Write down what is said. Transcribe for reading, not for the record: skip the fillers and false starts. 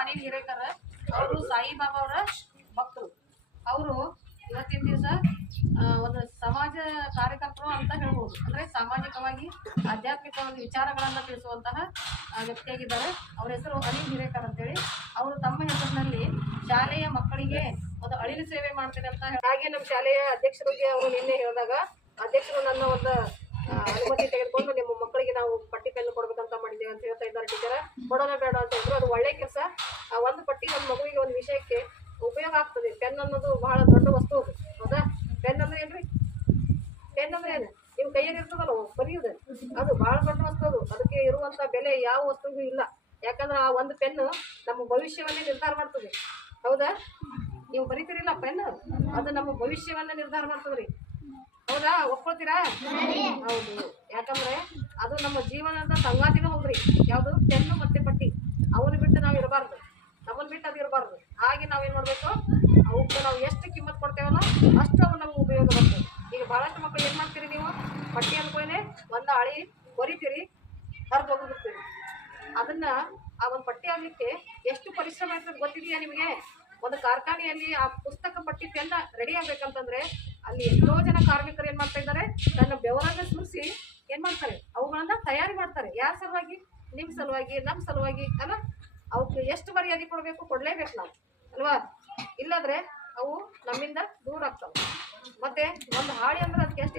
ಅನಿಲ್ ಹಿರೇಕರ್. ಅವರು ಸಾಯಿಬಾಬಾ ಅವರ ಭಕ್ತರು. ಅವರು ಇವತ್ತಿನ ದಿವಸ ಒಂದು ಸಮಾಜ ಕಾರ್ಯಕರ್ತರು ಅಂತ ಹೇಳ್ಬೋದು. ಅಂದ್ರೆ ಸಾಮಾಜಿಕವಾಗಿ ಆಧ್ಯಾತ್ಮಿಕ ಒಂದು ವಿಚಾರಗಳನ್ನ ತಿಳಿಸುವಂತಹ ವ್ಯಕ್ತಿಯಾಗಿದ್ದಾರೆ. ಅವ್ರ ಹೆಸರು ಅನಿಲ್ ಹಿರೇಕರ್ ಅಂತೇಳಿ. ಅವರು ತಮ್ಮ ಹೆಸರಿನಲ್ಲಿ ಶಾಲೆಯ ಮಕ್ಕಳಿಗೆ ಒಂದು ಅಳಿಲು ಸೇವೆ ಮಾಡ್ತೇನೆ ಅಂತ. ಹಾಗೆ ನಮ್ಮ ಶಾಲೆಯ ಅಧ್ಯಕ್ಷರಿಗೆ ಅವರು ನಿನ್ನೆ ಹೇಳಿದಾಗ ಅಧ್ಯಕ್ಷರು ನನ್ನ ಒಂದು ಅನುಮತಿ ತೆಗೆದುಕೊಂಡು ನಿಮ್ಮ ಮಕ್ಕಳಿಗೆ ನಾವು ಪಟ್ಟಿ ಪೆನ್ ಕೊಡ್ಬೇಕಂತ ಮಾಡಿದ್ದೇವೆ ಅಂತ ಹೇಳ್ತಾ ಇದ್ದಾರೆ. ಟೀಚರ್ ಕೊಡೋಣ ಬೇಡ ಅಂತ ಹೇಳಿದ್ರು. ಅದು ಒಳ್ಳೆ ಕೆಲಸ. ಒಂದು ಪಟ್ಟಿ ಒಂದು ಮಗುವಿಗೆ ಒಂದು ವಿಷಯಕ್ಕೆ ಉಪಯೋಗ ಆಗ್ತದೆ. ಪೆನ್ ಅನ್ನೋದು ಬಹಳ ದೊಡ್ಡ ವಸ್ತು ಅದು. ಹೌದಾ? ಪೆನ್ ಅಂದ್ರೆ ಏನ್ರಿ? ಪೆನ್ ಅಂದ್ರೆ ಏನು? ನಿಮ್ ಕೈಯಲ್ಲಿ ಇರ್ತದಲ್ಲ ಬರೆಯುವುದು, ಅದು ಬಹಳ ದೊಡ್ಡ ವಸ್ತು. ಅದು ಅದಕ್ಕೆ ಇರುವಂತ ಬೆಲೆ ಯಾವ ವಸ್ತುಗೂ ಇಲ್ಲ. ಯಾಕಂದ್ರೆ ಆ ಒಂದು ಪೆನ್ನು ನಮ್ಮ ಭವಿಷ್ಯವನ್ನೇ ನಿರ್ಧಾರ ಮಾಡ್ತದೆ. ಹೌದಾ? ನೀವು ಬರೀತೀರಿಲ್ಲ ಪೆನ್, ಅದು ನಮ್ಮ ಭವಿಷ್ಯವನ್ನ ನಿರ್ಧಾರ ಮಾಡ್ತದ್ರಿ. ಹೌದಾ? ಒಪ್ಕೊಳ್ತೀರಾ? ಹೌದು. ಯಾಕಂದ್ರೆ ಅದು ನಮ್ಮ ಜೀವನದ ಸಂಗಾತಿನೂ ಹೌದ್ರಿ. ಯಾವುದು? ಪೆನ್ನು ಮತ್ತೆ ಪಟ್ಟಿ. ಅವನು ಬಿಟ್ಟು ನಾವು ಇರಬಾರ್ದು, ನಮ್ಮನ್ನು ಬಿಟ್ಟು ಅದು ಇರಬಾರ್ದು. ಹಾಗೆ ನಾವೇನು ಮಾಡಬೇಕು, ಅವಕ್ಕೆ ನಾವು ಎಷ್ಟು ಕಿಮ್ಮತ್ ಕೊಡ್ತೇವಲ್ಲ ಅಷ್ಟು ಅವು ನಮ್ಗೆ ಉಪಯೋಗ ಬರ್ತದೆ. ಈಗ ಭಾಳಷ್ಟು ಮಕ್ಕಳು ಏನು ಮಾಡ್ತೀರಿ ನೀವು? ಪಟ್ಟಿ ಅಂದ್ಕೊಳ್ಳಿ ಒಂದು ಹಳಿ ಬರಿತೀರಿ, ಹರಿದು ಹೋಗಿರ್ತೀರಿ. ಅದನ್ನ ಆ ಒಂದು ಪಟ್ಟಿ ಆಗಲಿಕ್ಕೆ ಎಷ್ಟು ಪರಿಶ್ರಮ ಇರ್ತದೆ ಗೊತ್ತಿದೆಯಾ ನಿಮಗೆ? ಒಂದು ಕಾರ್ಖಾನೆಯಲ್ಲಿ ಆ ಪುಸ್ತಕ ಪಟ್ಟಿ ಪೆನ್ನ ರೆಡಿ ಆಗ್ಬೇಕಂತಂದ್ರೆ ಅಲ್ಲಿ ಎಷ್ಟೋ ಜನ ಕಾರ್ಮಿಕರು ಏನ್ ಮಾಡ್ತಾ ಇದ್ದಾರೆ, ತನ್ನ ಬೆವರನ್ನ ಸುರಿಸಿ ಏನ್ ಮಾಡ್ತಾರೆ, ಅವುಗಳನ್ನ ತಯಾರಿ ಮಾಡ್ತಾರೆ. ಯಾರ ಸಲುವಾಗಿ? ನಿಮ್ ಸಲುವಾಗಿ, ನಮ್ಮ ಸಲುವಾಗಿ ಅಲ್ಲ. ಅವಕ್ಕೆ ಎಷ್ಟು ಮರ್ಯಾದೆ ಕೊಡಬೇಕು, ಕೊಡ್ಲೇಬೇಕು ನಾವು ಅಲ್ವಾ? ಇಲ್ಲಾಂದ್ರೆ ಅವು ನಮ್ಮಿಂದ ದೂರ ಆಗ್ತಾವೆ. ಮತ್ತೆ ಒಂದು ಹಾಳಿ ಅಂದ್ರೆ ಅದಕ್ಕೆ ಎಷ್ಟು